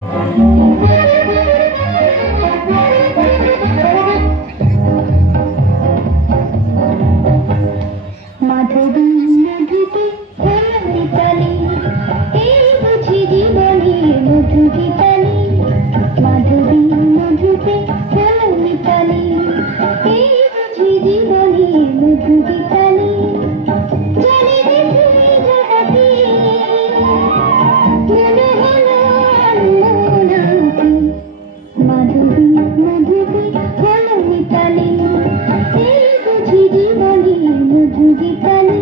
মাধবী নদীতে মিতালি, এই বুঝি জীবনে মধু গীতালি। মাধবী নদীতে মিতালি, এই বুঝি জীবনে মধু গীতালি। জানি দেখি জগতে মনে হলো আনমনাতি। মাধবী নদীতে মিতালি, এই বুঝি জীবনে মধু গীতালি।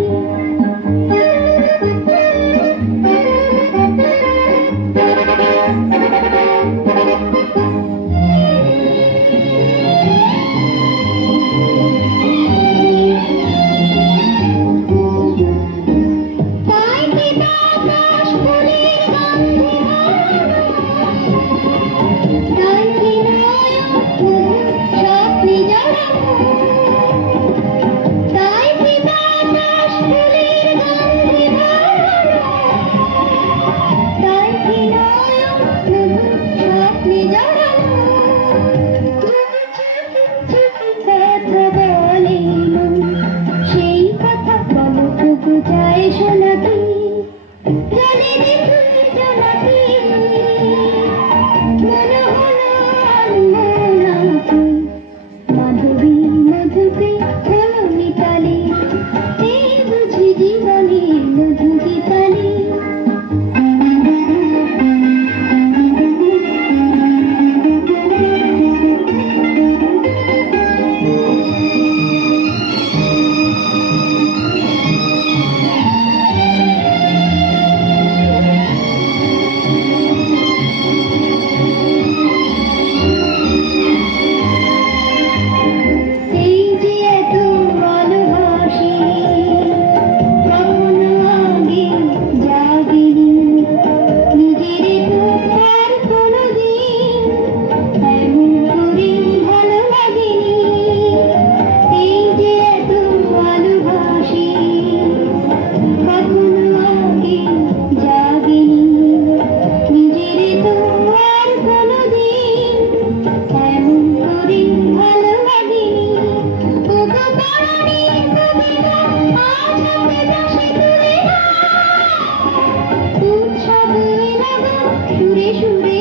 সেই কথা বলো তবু যায় শোনাতে, জানি দেখি জনাতে মনে হলো আনমনাতি। মাধবী মধুতে হলো মিতালি, এই বুঝি জীবনে মধু গীতালি। সুরে সুরে